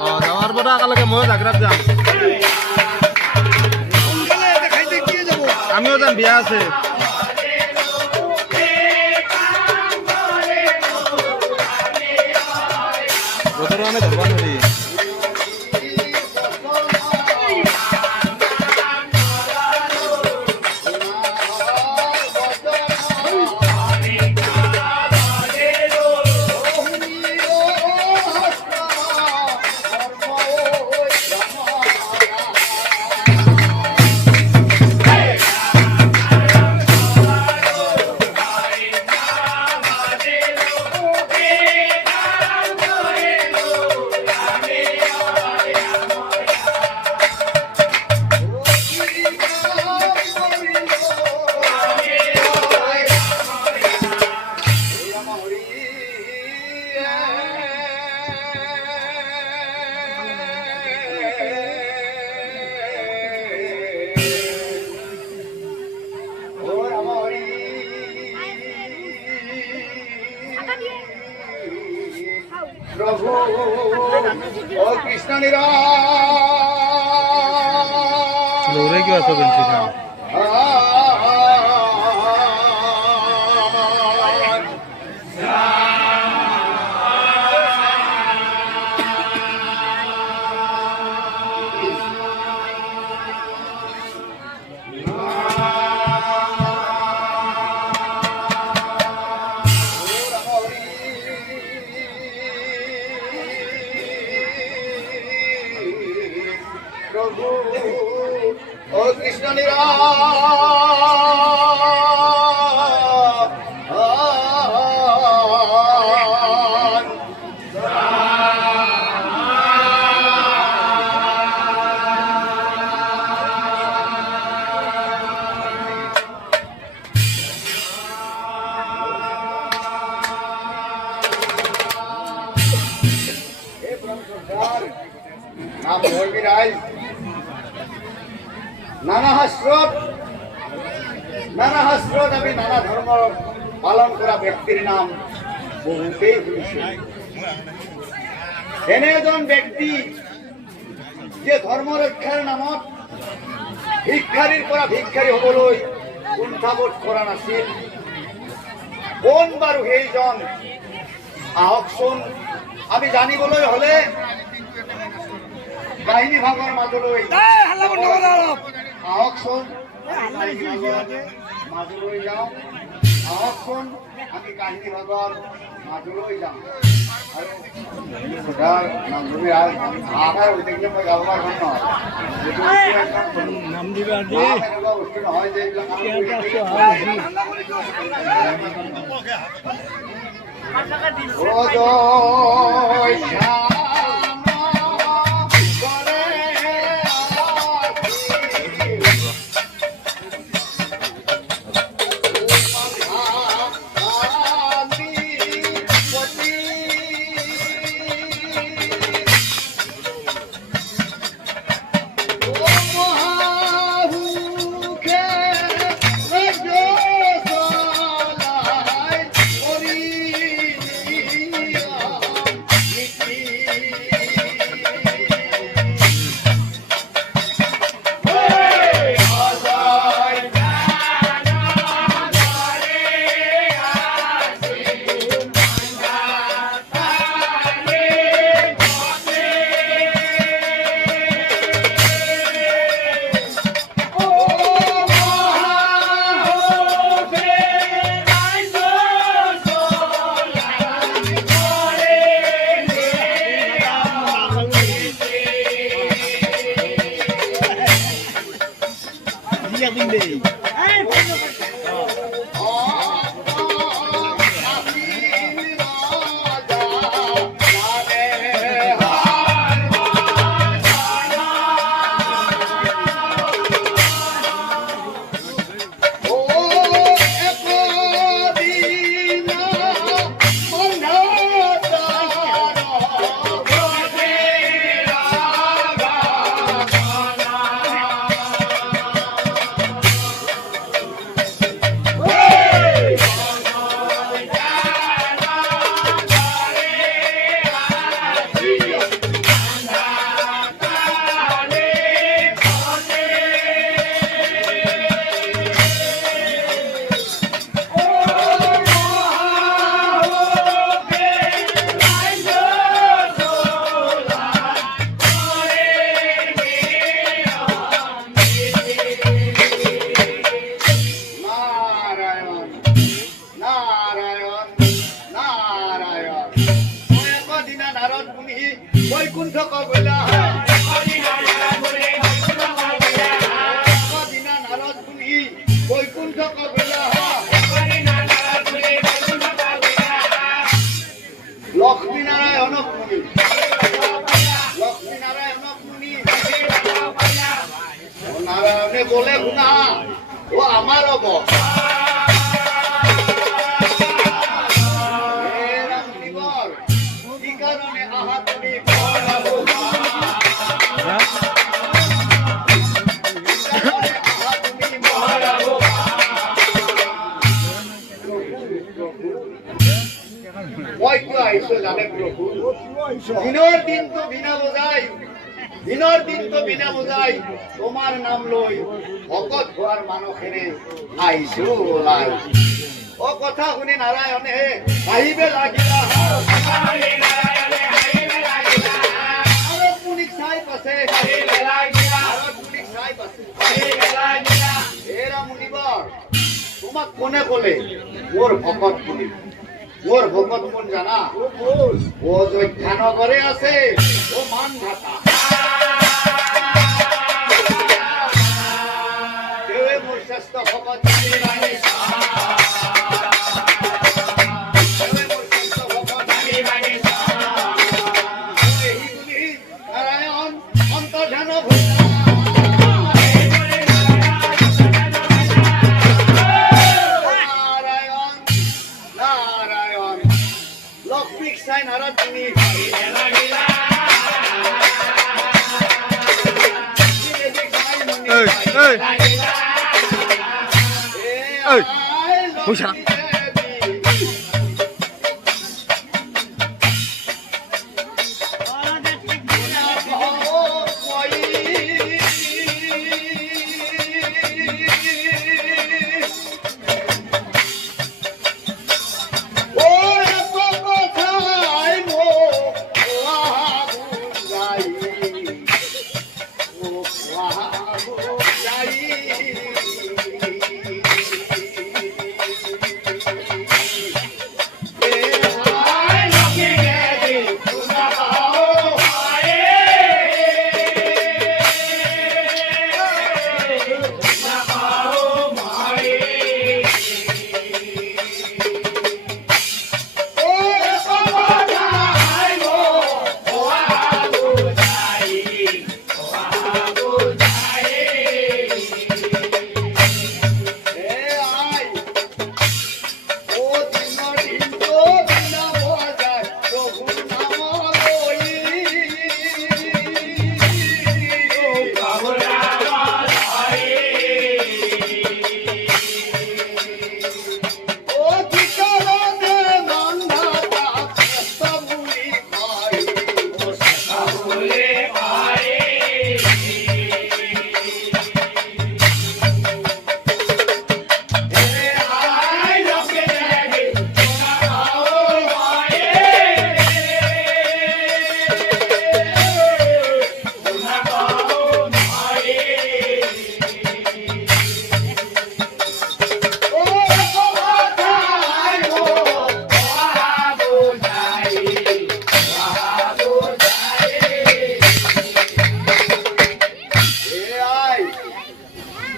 ও যাওয়ার পরে একেলগে ময়ো জাগরাত যাম আমিও যাম বিয়া আছে বছরে আমি ধরবা ধরি প্রভু ও কৃষ্ণ নিরা লোরে কি আছে বলছি না প্রভু ও কৃষ্ণ নিরা নাম ধর্মীরাই নানা হাস্রত আমি নানা ধর্ম পালন করা ব্যক্তির নাম বহুতেই শুনিছি এনে এজন ব্যক্তি যে ধর্ম ৰক্ষাৰ নামত ভিক্ষাৰীৰ পৰা ভিক্ষাৰী হবলৈ কুণ্ঠাবোধ কৰা নাছিল কোন বাৰু সেইজন আহকচোন আমি জানিবলৈ হলে কাহিনী ভাগৰ মাজলৈ আহকচোন মাজলৈ যাওঁ আহকচোন আমি কাহিনী ভাগৰ মাজলৈ যাওঁ আৰু তাৰ নামধৰি আহাৰ হৈ থাকিলে মই গাব পাৰিম নাম দিবা এনেকুৱা বস্তু নহয় যে এইবিলাক বলে গুণা ও আমার অব কি কারণে আহা তুমি মই কিয় আহিছো জানে প্ৰভু দিনৰ দিনটো বিনা বুজাই তোমাৰ নাম লৈ ভকত হোৱাৰ মানুহখিনি আহিছো ওলাই ও কথা শুনি নাৰায়ণে আহিবে লাগিলা আৰু পুলিক চাই পাছে এৰা মুনিবৰ তোমাক কোনে ক'লে মোৰ ভকত বুলি মোর ভকত কোন জানা ও যজ্ঞানগরে আছে ও মান ঢাকা দেৱে মোর শ্রেষ্ঠ ভকত নারায়ণ অন্তর্ধান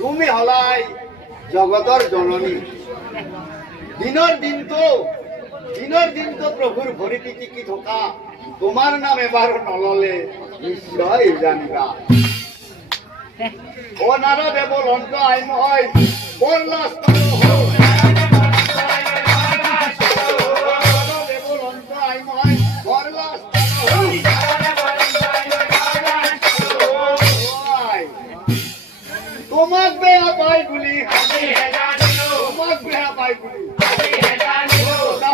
তুমি হলাই জগতৰ জননী দিনৰ দিনটো প্ৰভুৰ ভৰিতে টিকি থকা তোমাৰ নাম এবাৰ নললে নিশ্চয় জানিবা ও নাৰদেৱ অন্ত আই নহয় বৰ লাজ তোমাক বেয়া পাই বুলি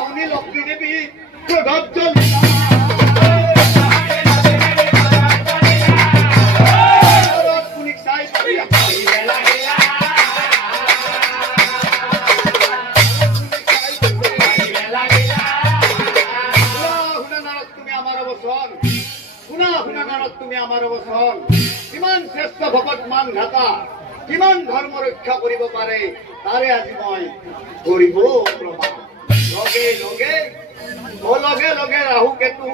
শুনি লক্ষ্মী দেৱী প্ৰভাৱ তুমি আমাৰ অৱচন কিমান শ্ৰেষ্ঠ ভকত মান ঘাটা কিমান ধৰ্ম ৰক্ষা কৰিব পাৰে তাৰে আজি মই কৰিব প্ৰমাণ লগে লগে ৰাহু কেতু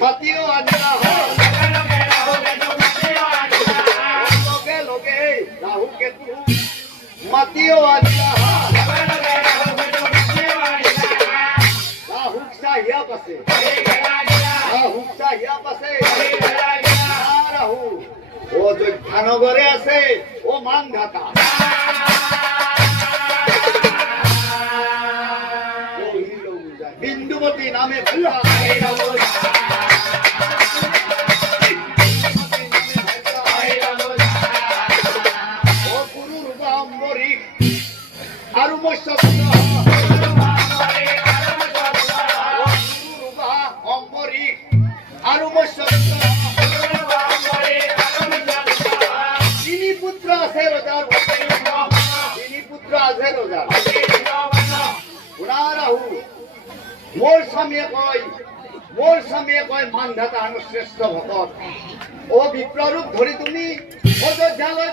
মাতিও আনিলা লগে ৰাহু কেতু মাতিও আনিলা ৰাহুক চাহিয়া পাছে ৰাহু অযোধ্যা থানগরে আছে ও মান ঘাতা বিন্দুমতী নামে ও গুরু রূপা অম্বরীশ আৰু মই সত্য অম্বরীশ আৰু মই সত্য তিনি পুত্ৰ আছে ৰজাৰ তিনি পুত্ৰ আছে ৰজাৰ শুনা ৰাহু মোৰ স্বামীয়ে কয় মানধাতা আৰু শ্ৰেষ্ঠ ভকত ও বিপ্ৰৰূপ ধৰি তুমি অযোধ্যালৈ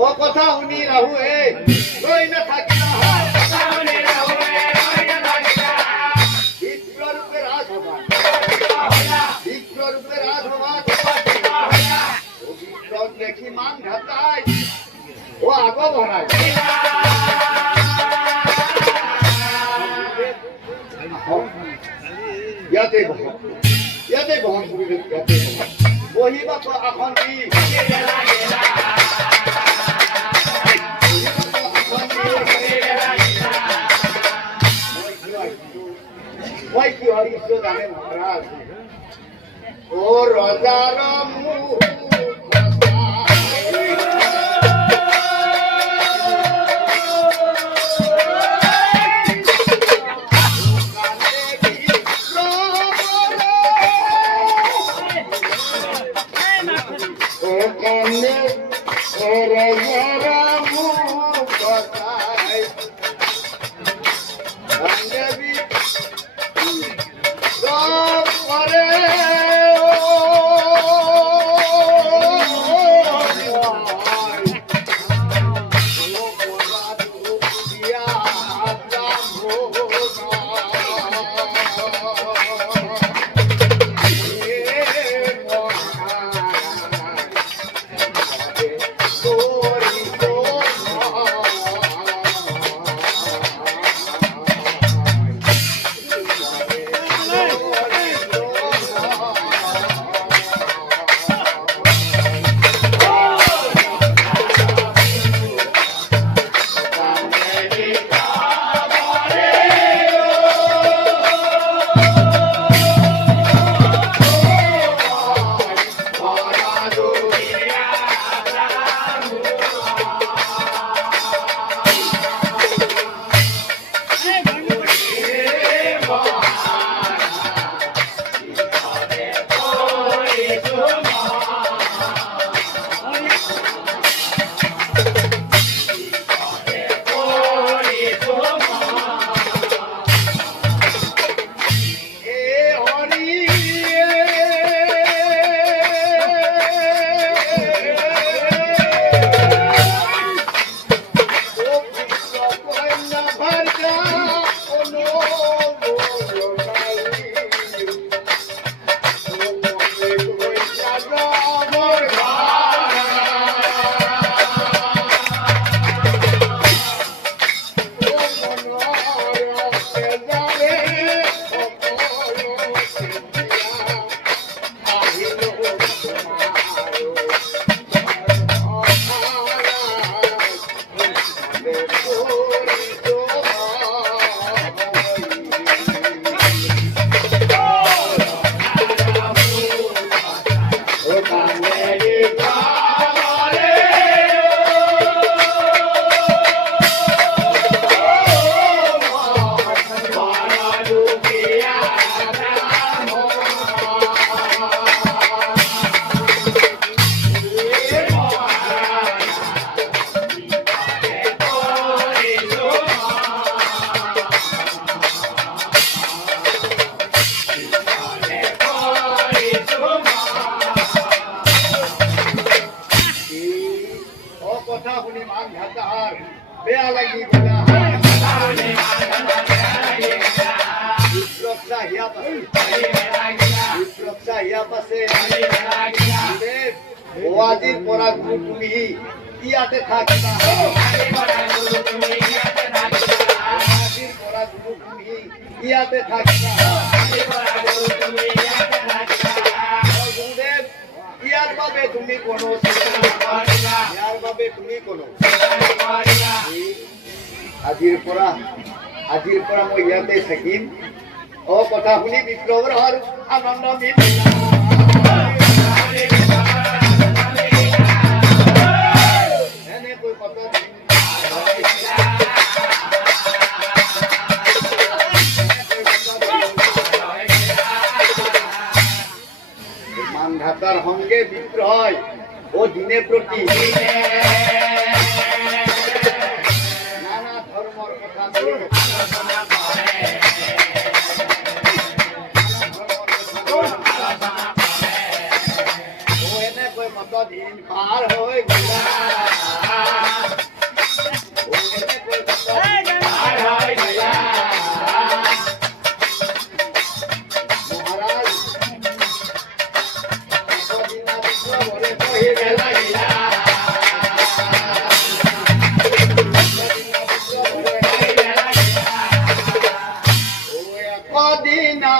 ও কথা শুনি ৰাহু লৈ নাথাকিলা বিপ্ৰৰূপে ৰাজসভা বিপ্ৰ দেখি মান ঘাটাই ও আগ ভৰাই ইয়াতে বহন বহিবা আসন দি মই কি হৰিশ্য জানে মহাৰাজ ও ৰজাৰ Roksa hiya pase ও আজিৰ পৰা গুৰু তুমি ইয়াতে থাকিবা আজিৰ পৰা গুৰু তুমি ইয়াতে থাকিবা গুৰুদেৱ ইয়াৰ বাবে তুমি কোনো ইয়াৰ বাবে তুমি কোনো আজিৰ পৰা মই ইয়াতে থাকিম ও কথা শুনি বিপ্লৱৰ আনন্দ এনেকৈ কথা মানধাতার সঙ্গে বিদ্রোহ ও দিনে প্রতি নানা ধর্মর কথা ও এনেকৈ মতদিন পাৰ হৈ গলা ও এনেকৈ মতদিন পাৰ হৈ গলা মহারাজ কদিনা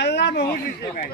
আল্লাহ বহুত দিছে ভাই